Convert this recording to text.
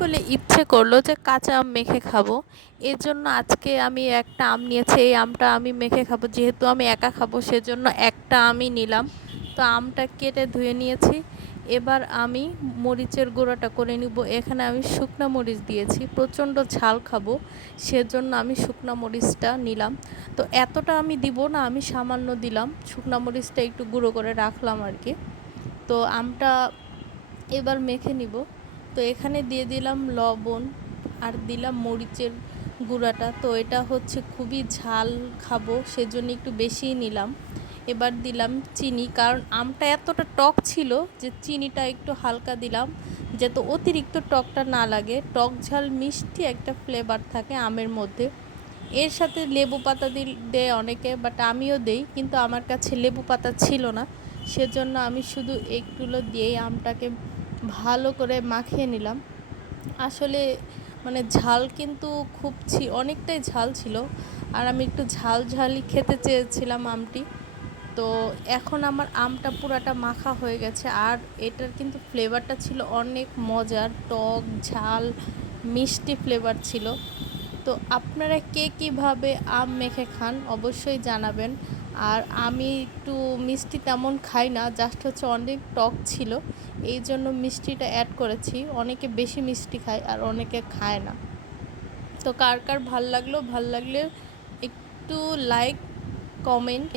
করলে ইচ্ছে করল যে কাঁচা আম মেখে খাব। এর জন্য আজকে আমি একটা আম নিয়েছি, এই আমটা আমি মেখে খাব। যেহেতু আমি একা খাব, সেজন্য একটা আমি নিলাম। তো আমটা কেটে ধুয়ে নিয়েছি। এবার আমি মরিচের গুঁড়োটা করে নিব। এখানে আমি শুকনো মরিচ দিয়েছি। প্রচণ্ড ঝাল খাব, সেজন্য আমি শুকনো মরিচটা নিলাম। তো এতটা আমি দিব না, আমি সামান্য দিলাম। শুকনো মরিচটা একটু গুঁড়ো করে রাখলাম আর কি। তো আমটা এবার মেখে নিব। তো এখানে দিয়ে দিলাম লবণ আর দিলাম মরিচের গুঁড়াটা। তো এটা হচ্ছে খুবই ঝাল খাব, সেজন্য একটু বেশিই নিলাম। এবার দিলাম চিনি, কারণ আমটা এতটা টক ছিল যে চিনিটা একটু হালকা দিলাম, যাতে অতিরিক্ত টকটা না লাগে। টক ঝাল মিষ্টি একটা ফ্লেভার থাকে আমের মধ্যে। এর সাথে লেবু পাতা দেয় অনেকে বাট আমিও দেই, কিন্তু আমার কাছে লেবু পাতা ছিল না। সেজন্য আমি শুধু একটুলো দিয়েই আমটাকে ভালো করে মাখিয়ে নিলাম। আসলে মানে ঝাল কিন্তু খুব ছি, অনেকটাই ঝাল ছিল। আর আমি একটু ঝাল ঝালই খেতে চেয়েছিলাম আমটি। তো এখন আমার আমটা পুরাটা মাখা হয়ে গেছে। আর এটার কিন্তু ফ্লেভারটা ছিল অনেক মজার। টক, ঝাল, মিষ্টি ফ্লেভার ছিল। তো আপনারা কে কীভাবে আম মেখে খান অবশ্যই জানাবেন। আর আমি একটু মিষ্টি তেমন খাই না জাস্ট হচ্ছে অনেক টক ছিল, এই জন্য মিষ্টিটা অ্যাড করেছি। অনেকে বেশি মিষ্টি খায় আর অনেকে খায় না। তো কার কার ভালো লাগল, ভালো লাগলে একটু লাইক কমেন্ট